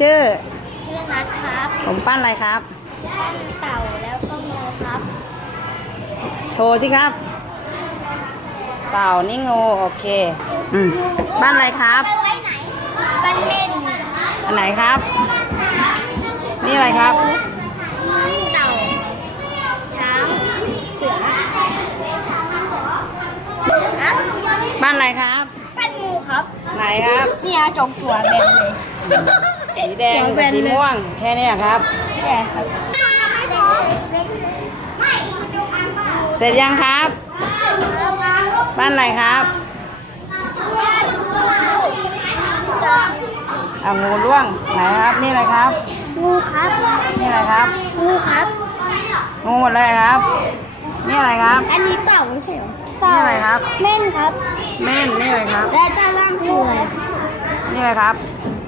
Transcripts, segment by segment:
ชื่อ ชื่อนัทครับผมปั้นอะไรครับ ปั้นเต่าแล้วก็โมครับ โชว์สิครับเปล่านี่งูโอเค อืมปั้นอะไรครับไปไว้ไหนปั้นเล่นอันไหนครับ นี่อะไรครับ เต่า ช้าง เสือฮะปั้นอะไรครับ ปั้นงูครับ ไหนครับ เนี่ยจงตัวแบนเลย สีแดงกับสีม่วงแค่เนี้ยครับแย่ครับยังไม่พอไม่เสร็จยังครับปั้นอะไรครับเอางูล่วงไหนครับนี่อะไรครับ งูครับ นี่อะไรครับ งูครับ งูหมดเลยครับ นี่อะไรครับ อันนี้เต่าไม่ใช่เหรอนี่อะไรครับ เม่นครับ เม่นนี่อะไรครับ และด้านล่างคืออะไรนี่อะไรครับ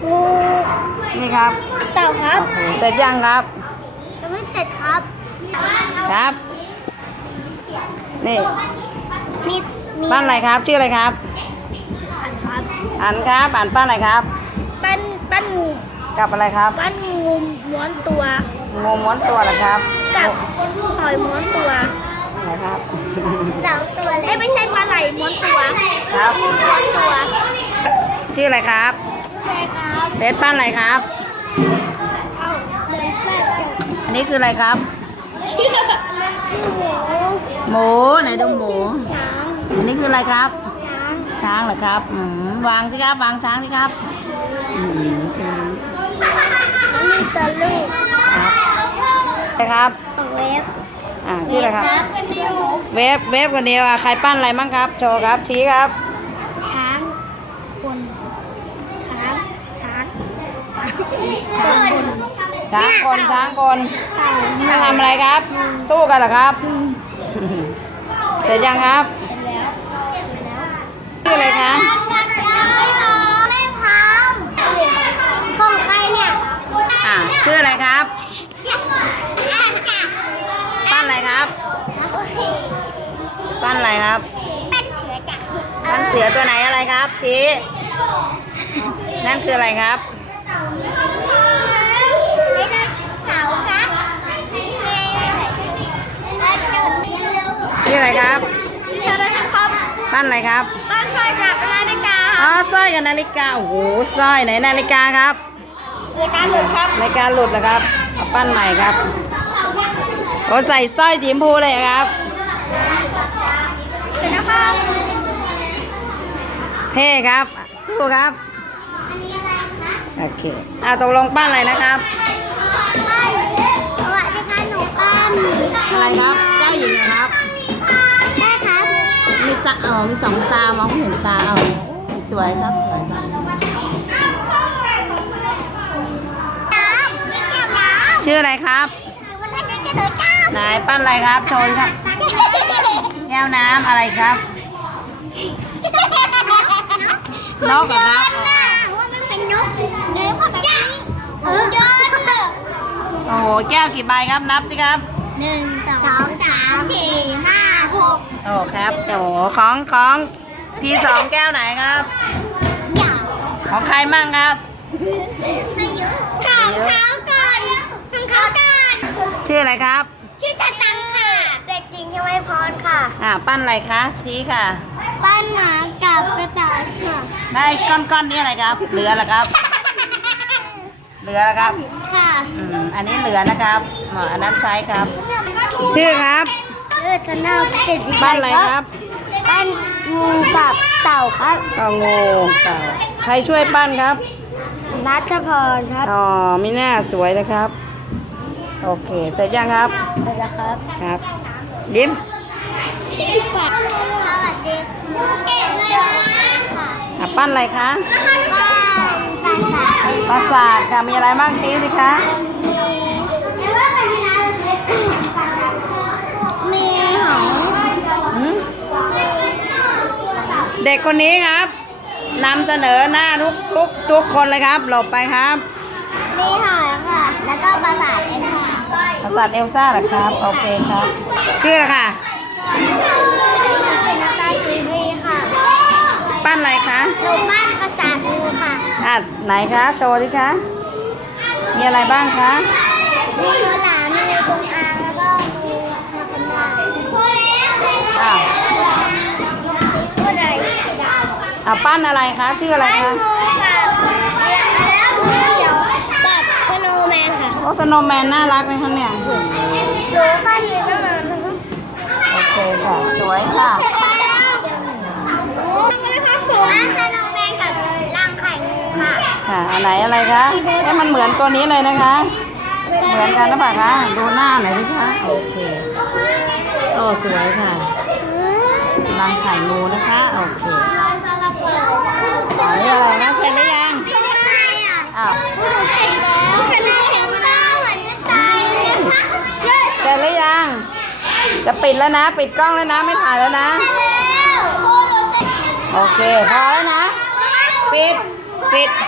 งูนี่ครับ เต่าครับโอเคเสร็จยังครับ ยังไม่เสร็จครับครับ นี่มีมีปั้นอะไรครับ ชื่ออะไรครับชื่ออันครับอันครับอันปั้นอะไรครับ ปั้นปั้นงูกับอะไรครับ ปั้นงูม้วนตัวงูม้วนตัวเหรอครับกับหอยม้วนตัวไหนครับสองตัวเลยไม่ใช่ปลาไหลม้วนตัวครับม้วนตัว ชื่ออะไรครับ ใช่ครับเพชรปั้นอะไรครับ เอ้าเหมือนแปดกับอันนี้คืออะไรครับชื่อหมูหมูไหนดูหมู ช้างอันนี้คืออะไรครับ ช้างช้างเหรอครับอืมวางสิครับวางช้างสิครับอืมช้างแล้วมีตัวลูกอะไรครับของเวฟอ่าชื่ออะไรครับกันเดียวเวฟเวฟคนเดียวอะใครปั้นอะไรมั่งครับ โชว์ครับชี้ครับ ช้าง คน ช้าง ช้าง ช้างช้างคนช้างคนเต่าจะทำอะไรครับ สู้กันเหรอครับ เสร็จยังครับชื่ออะไรคะไม่พร้อมของใครเนี่ยอ่าชื่ออะไรครับ ปั้นอะไรครับ ปั้นอะไรครับเป็นเชื้อจ้ะปั้นเสือตัวไหนอะไรครับ ชี้ นั่นคืออะไรครับ ไม่ได้เผาครับ ชื่ ออะไรครับดิฉันนะครับปั้นอะไรครับ บ้านไฟจากนาฬิกาอ๋อสร้อยกับนาฬิกา โอ้โหสร้อยไหนนาฬิกาครับนาฬิกาหลุดครับนาฬิกาหลุดเหรอครับเอาปั้นใหม่ครับโอ้ใส่สร้อยสีชมพูเลยเหรอครับ เสร็จแล้วครับเท่ครับ สู้ครับอันนี้อะไรคะโอเคเอาตกลงปั้นอะไรนะครับบ้านสวัสดีค่ะหนูปั้นอะไรครับ เจ้าหญิงเหรอครับแม่ครับมี ตาอ๋อมีสองตามองไม่เห็นตาเอาสวยครับสวยครับชื่ออะไรครับหรือว่ายก้าวไหนปั้นอะไรครับโชว์ครับแก้วน้ำอะไรครับนกเหรอครับว่ามันนนกเนื้อแบบนี้เออเดินโอ้โหแก้วกี่ใบครับนับสิครับหนึ่งสองสามสี่ห้า โอ้ครับโอ้โหของของพี่สองแก้วไหนครับยาวของใครมั่งครับไม่เยอะข่าวข่าวก่อนข่าวก่อนชื่ออะไรครับ ชื่อจันตังค่ะ เด็กหญิงชวัยพรค่ะ อ่าปั้นอะไรคะชี้ค่ะปั้นหมากับกระต่ายค่ะได้ก้อนๆนี้อะไรครับ เหลือเหรอครับ เหลือเหรอครับค่ะอืมอันนี้เหลือนะครับอ๋ออันนั้นใช้ครับ ชื่อครับ ชื่อธนาเจ็ดสิบปั้นอะไรครับปั้นงูกับเต่าครับก็งูเต่าใครช่วยปั้นครับ นัทพรครับ อ๋อมีหน้าสวยนะครับ โอเคเสร็จยังครับ เสร็จแล้วครับ ครับ ยิ้มสวัสดีเก่งเลยค่ะอะปั้นอะไรคะก็ภาษาปราสาทค่ะมีอะไรบ้างชี้สิคะ ด็กคนนี้ครับนำเสนอหน้าทุกทุกทุกคนเลยครับ หลบไปครับมีหอยค่ะ แล้วก็ภาษาเอ็นค่ะปราสาทเอลซ่าเหรอครับ โอเคครับ ชื่ออะไรค่ะเป็นน้ำตาซีรีส์ค่ะปั้นอะไรคะหนูปั้นภาษางูค่ะ อะไหนคะโชว์สิคะ มีอะไรบ้างคะ มีหัวหลามมีจงอางแล้วก็มีมาคันดาพอแล้วอ้าว อ่าปั้นอะไรคะ ชื่ออะไรแตงคะโมกับแล้วงูเขียวกับสโนว์แมนค่ะโอ้สโนว์แมนน่ารักไหมคะเนี่ยหนูปั้นเลยตั้งนานนะคะโอเคค่ะ สวยค่ะทำอะไรคะสวยสโนว์แมนกับรังไข่งูค่ะค่ะอันไหนอะไรคะเอ๊ะมันเหมือนตัวนี้เลยนะคะ เหมือนกันหรือเปล่าคะ ดูหน้าหน่อยดิคะ โอเค โอ้สวยค่ะรังไข่งูนะคะ โอเค อันนี้อะไรนะเสร็จหรือยังอ้าวเสร็จแล้วเหมือนจะตายเลยนะคะเสร็จหรือยัง จะปิดแล้วนะ ปิดกล้องแล้วนะ ไม่ถ่ายแล้วนะ โอเค พอแล้วนะ ปิด ปิดปิด